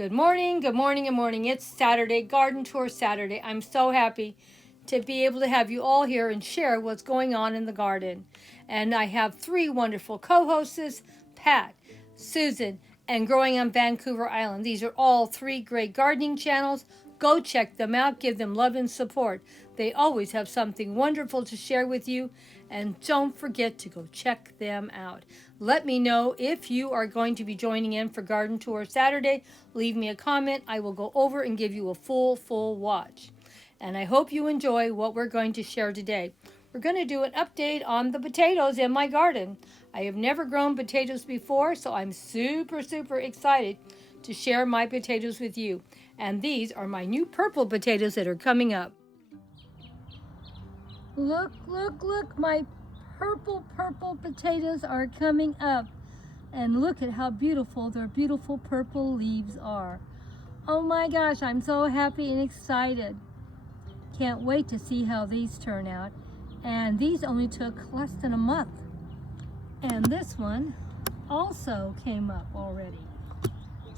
Good morning, good morning, good morning. It's Saturday, Garden Tour Saturday. I'm so happy to be able to have you all here and share what's going on in the garden. And I have three wonderful co-hosts, Pat, Susan, and Growing on Vancouver Island. These are all three great gardening channels. Go check them out, give them love and support. They always have something wonderful to share with you, and don't forget to go check them out. Let me know if you are going to be joining in for Garden Tour Saturday. Leave me a comment. I will go over and give you a full watch. And I hope you enjoy what we're going to share today. We're going to do an update on the potatoes in my garden. I have never grown potatoes before, so I'm super excited to share my potatoes with you. And these are my new purple potatoes that are coming up. Look, my purple potatoes are coming up. And look at how beautiful their beautiful purple leaves are. Oh my gosh, I'm so happy and excited. Can't wait to see how these turn out. And these only took less than a month. And this one also came up already.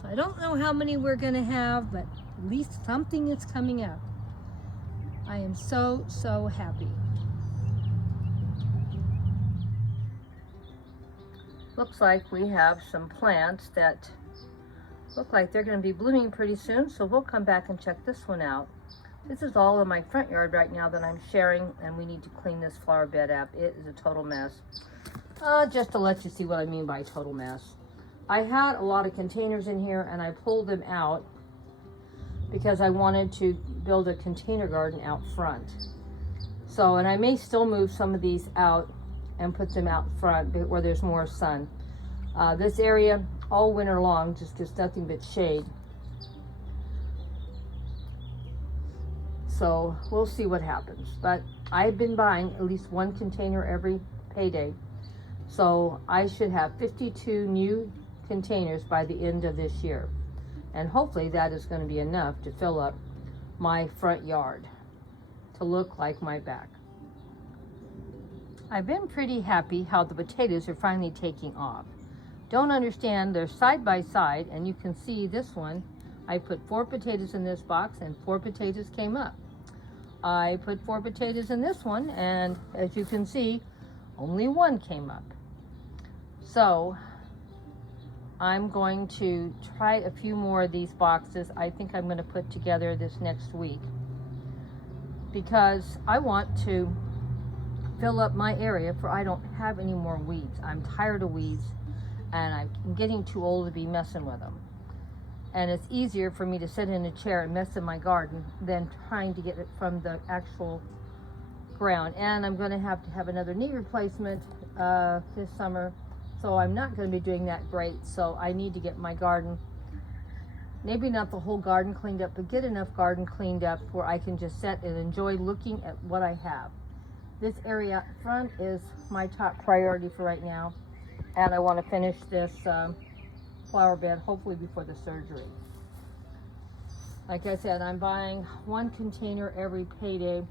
So I don't know how many we're going to have, but at least something is coming up. I am so happy. Looks like we have some plants that look like they're going to be blooming pretty soon, so we'll come back and check this one out. This is all in my front yard right now that I'm sharing, and we need to clean this flower bed up. It is a total mess. Just to let you see what I mean by total mess. I had a lot of containers in here and I pulled them out because I wanted to build a container garden out front. So, and I may still move some of these out and put them out front where there's more sun. This area all winter long just gets nothing but shade. So we'll see what happens. But I've been buying at least one container every payday. So I should have 52 new containers by the end of this year. And hopefully that is going to be enough to fill up my front yard to look like my back. I've been pretty happy how the potatoes are finally taking off. Don't understand, they're side by side, and you can see this one. I put 4 potatoes in this box and 4 potatoes came up. I put 4 potatoes in this one, and as you can see, only 1 came up. So I'm going to try a few more of these boxes. I think I'm going to put together this next week because I want to fill up my area for I don't have any more weeds. I'm tired of weeds and I'm getting too old to be messing with them. And it's easier for me to sit in a chair and mess in my garden than trying to get it from the actual ground. And I'm going to have another knee replacement this summer. So I'm not going to be doing that great. So I need to get my garden, maybe not the whole garden cleaned up, but get enough garden cleaned up where I can just sit and enjoy looking at what I have. This area up front is my top priority for right now. And I want to finish this flower bed hopefully before the surgery. Like I said, I'm buying 1 container every payday.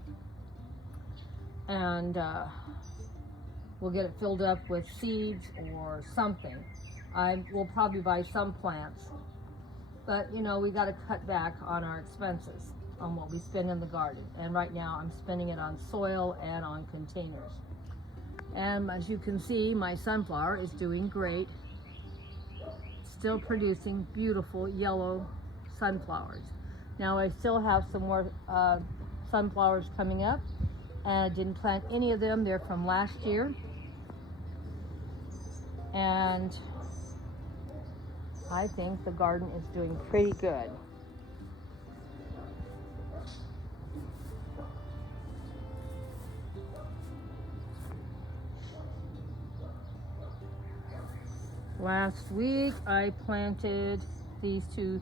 And we'll get it filled up with seeds or something. I will probably buy some plants, but you know, we got to cut back on our expenses on what we spend in the garden. And right now I'm spending it on soil and on containers. And as you can see, my sunflower is doing great. Still producing beautiful yellow sunflowers. Now I still have some more sunflowers coming up, and I didn't plant any of them. They're from last year. And I think the garden is doing pretty good. Last week I planted these 2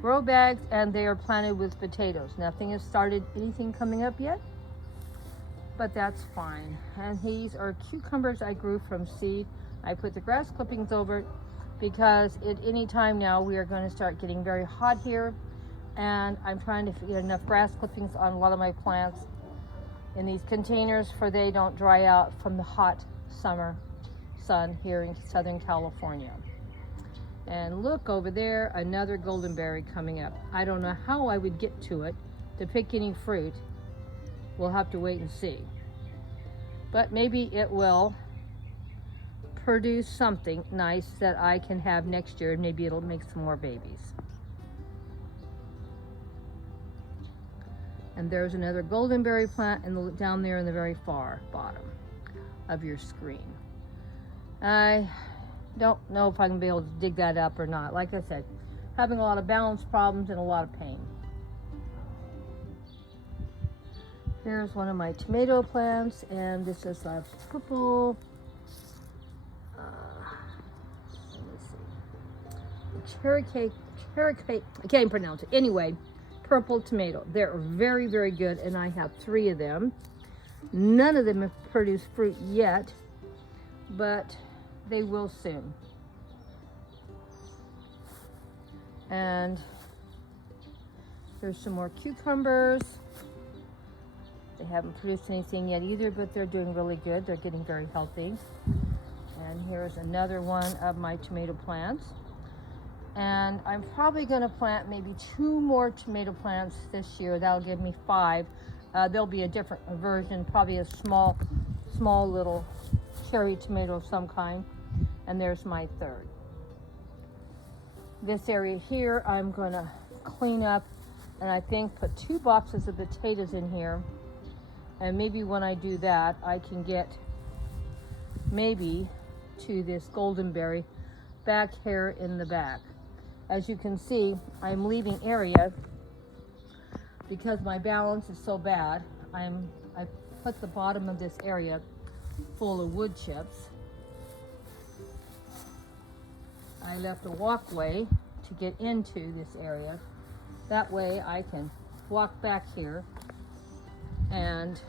grow bags and they are planted with potatoes. Nothing has started anything coming up yet, but that's fine. And these are cucumbers I grew from seed. I put the grass clippings over it because at any time now we are going to start getting very hot here, and I'm trying to get enough grass clippings on a lot of my plants in these containers for they don't dry out from the hot summer sun here in Southern California. And look over there, another goldenberry coming up. I don't know how I would get to it to pick any fruit. We'll have to wait and see. But maybe it will produce something nice that I can have next year. Maybe it'll make some more babies. And there's another goldenberry plant down there in the very far bottom of your screen. I don't know if I can be able to dig that up or not. Like I said, having a lot of balance problems and a lot of pain. Here's one of my tomato plants, and this is a purple, let me see, cherry cake, I can't even pronounce it. Anyway, purple tomato. They're very, very good, and I have 3 of them. None of them have produced fruit yet, but they will soon. And here's some more cucumbers. They haven't produced anything yet either, but they're doing really good. They're getting very healthy. And here's another one of my tomato plants. And I'm probably going to plant maybe 2 more tomato plants this year. That'll give me 5. There'll be a different version, probably a small little cherry tomato of some kind. And there's my 3rd. This area here, I'm going to clean up and I think put 2 boxes of potatoes in here. And maybe when I do that, I can get maybe to this goldenberry back here in the back. As you can see, I'm leaving area because my balance is so bad. I put the bottom of this area full of wood chips. I left a walkway to get into this area. That way I can walk back here and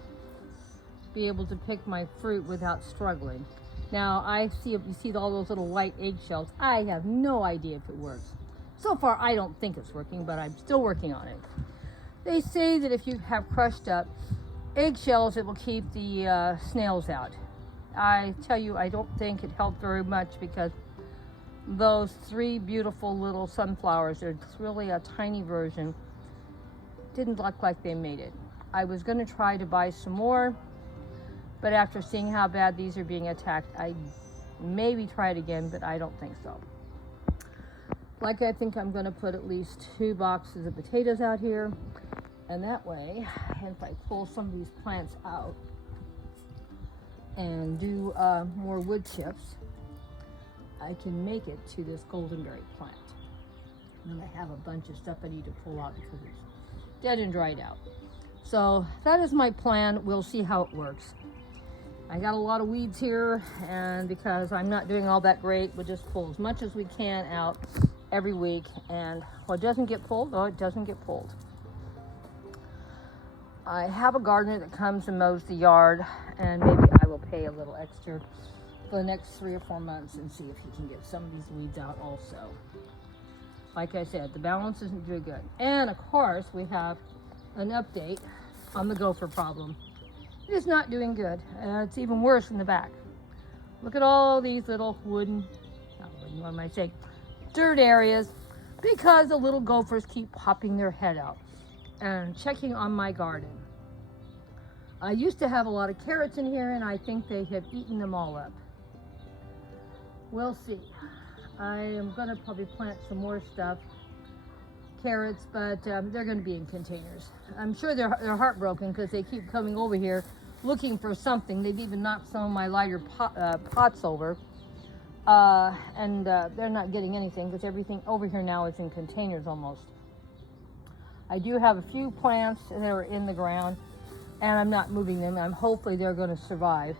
be able to pick my fruit without struggling. Now you see all those little white eggshells. I have no idea if it works. So far I don't think it's working, but I'm still working on it. They say that if you have crushed up eggshells, it will keep the snails out. I tell you, I don't think it helped very much because those 3 beautiful little sunflowers, it's really a tiny version, didn't look like they made it. I was going to try to buy some more, but after seeing how bad these are being attacked, I maybe try it again, but I don't think so. Like I think I'm going to put at least 2 boxes of potatoes out here, and that way, if I pull some of these plants out and do more wood chips, I can make it to this goldenberry plant. And I have a bunch of stuff I need to pull out because it's dead and dried out. So that is my plan. We'll see how it works. I got a lot of weeds here, and because I'm not doing all that great, we'll just pull as much as we can out every week. And what doesn't get pulled, it doesn't get pulled. I have a gardener that comes and mows the yard, and maybe I will pay a little extra for the next 3 or 4 months and see if he can get some of these weeds out also. Like I said, the balance isn't very good. And of course, we have an update on the gopher problem. It is not doing good. It's even worse in the back. Look at all these little what am I saying? Dirt areas, because the little gophers keep popping their head out and checking on my garden. I used to have a lot of carrots in here, and I think they have eaten them all up. We'll see. I am going to probably plant some more stuff, carrots, but they're going to be in containers. I'm sure they're heartbroken because they keep coming over here looking for something. They've even knocked some of my lighter pots over, and they're not getting anything because everything over here now is in containers almost. I do have a few plants that are in the ground, and I'm not moving them. Hopefully they're going to survive.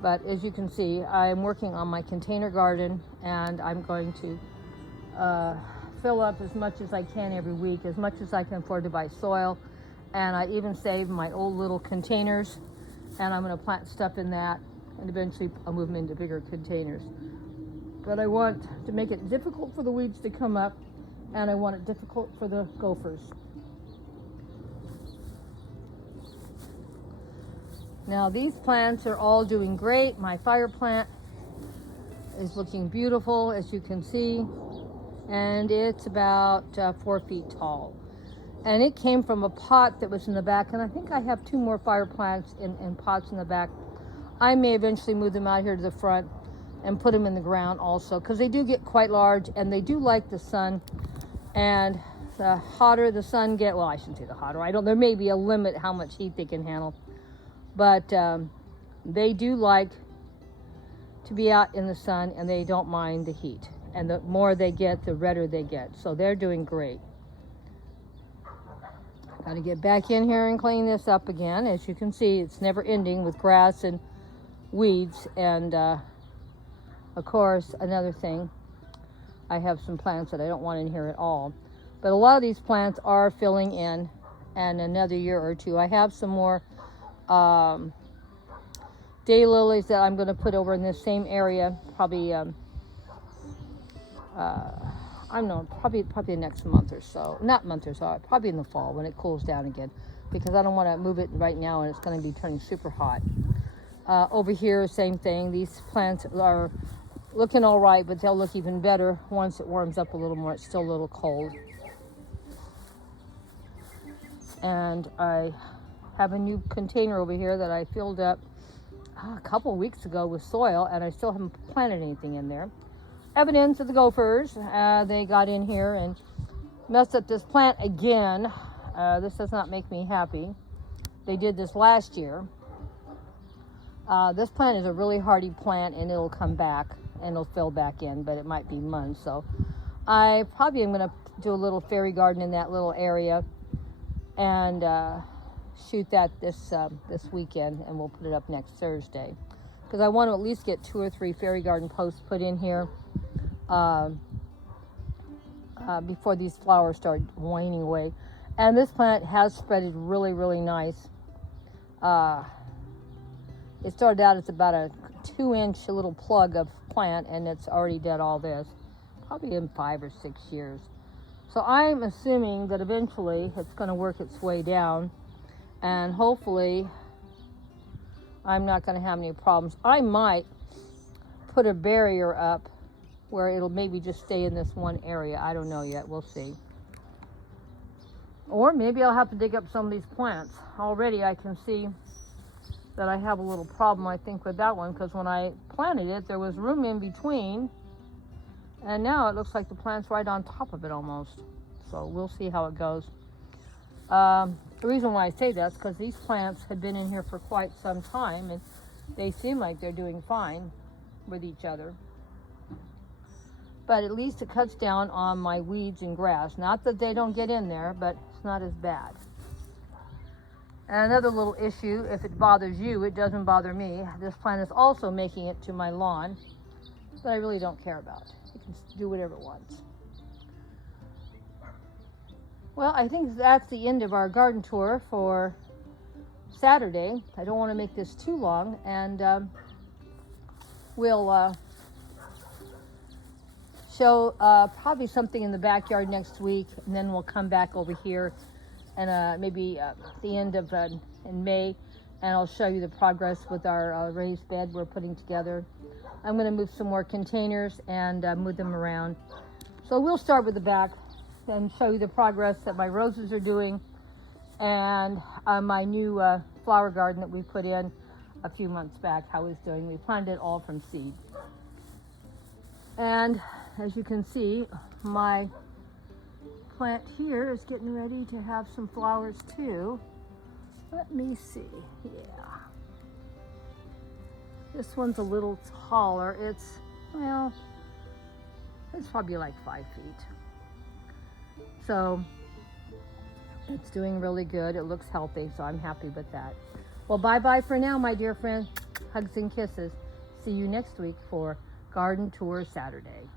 But as you can see, I'm working on my container garden, and I'm going to fill up as much as I can every week, as much as I can afford to buy soil. And I even saved my old little containers, and I'm going to plant stuff in that, and eventually I'll move them into bigger containers. But I want to make it difficult for the weeds to come up, and I want it difficult for the gophers. Now these plants are all doing great. My fire plant is looking beautiful, as you can see, and it's about 4 feet tall. And it came from a pot that was in the back, and I think I have 2 more fire plants in pots in the back. I may eventually move them out here to the front and put them in the ground also, because they do get quite large and they do like the sun. And the hotter the sun gets, well, I shouldn't say the hotter, there may be a limit how much heat they can handle, but they do like to be out in the sun, and they don't mind the heat. And the more they get, the redder they get. So they're doing great. Got to get back in here and clean this up again. As you can see, it's never ending with grass and weeds. And of course, another thing, I have some plants that I don't want in here at all. But a lot of these plants are filling in another year or two. I have some more daylilies that I'm going to put over in this same area, probably I don't know, probably the next month or so. Not month or so, probably in the fall when it cools down again, because I don't want to move it right now and it's going to be turning super hot. Over here, same thing. These plants are looking all right, but they'll look even better once it warms up a little more. It's still a little cold. And I have a new container over here that I filled up a couple of weeks ago with soil, and I still haven't planted anything in there. Evidence of the gophers. They got in here and messed up this plant again. This does not make me happy. They did this last year. This plant is a really hardy plant, and it'll come back and it'll fill back in, but it might be months. So I probably am going to do a little fairy garden in that little area and shoot that this weekend, and we'll put it up next Thursday, because I want to at least get 2 or 3 fairy garden posts put in here before these flowers start waning away. And this plant has spreaded really, really nice. It started out as about a 2-inch little plug of plant, and it's already done all this, probably in 5 or 6 years. So I'm assuming that eventually it's going to work its way down, and hopefully I'm not going to have any problems. I might put a barrier up where it'll maybe just stay in this one area. I don't know yet. We'll see. Or maybe I'll have to dig up some of these plants. Already I can see that I have a little problem, I think, with that one, because when I planted it, there was room in between, and now it looks like the plant's right on top of it almost. So we'll see how it goes. The reason why I say that is because these plants have been in here for quite some time, and they seem like they're doing fine with each other. But at least it cuts down on my weeds and grass. Not that they don't get in there, but it's not as bad. And another little issue, if it bothers you, it doesn't bother me. This plant is also making it to my lawn, that I really don't care about. It can do whatever it wants. Well, I think that's the end of our garden tour for Saturday. I don't want to make this too long, and we'll show probably something in the backyard next week, and then we'll come back over here and maybe the end of in May, and I'll show you the progress with our raised bed we're putting together. I'm going to move some more containers and move them around. So we'll start with the back and show you the progress that my roses are doing, and my new flower garden that we put in a few months back, how it's doing. We planted it all from seed. And as you can see, my plant here is getting ready to have some flowers too. Let me see. Yeah. This one's a little taller. It's probably like 5 feet. So it's doing really good. It looks healthy, so I'm happy with that. Well, bye-bye for now, my dear friend. Hugs and kisses. See you next week for Garden Tour Saturday.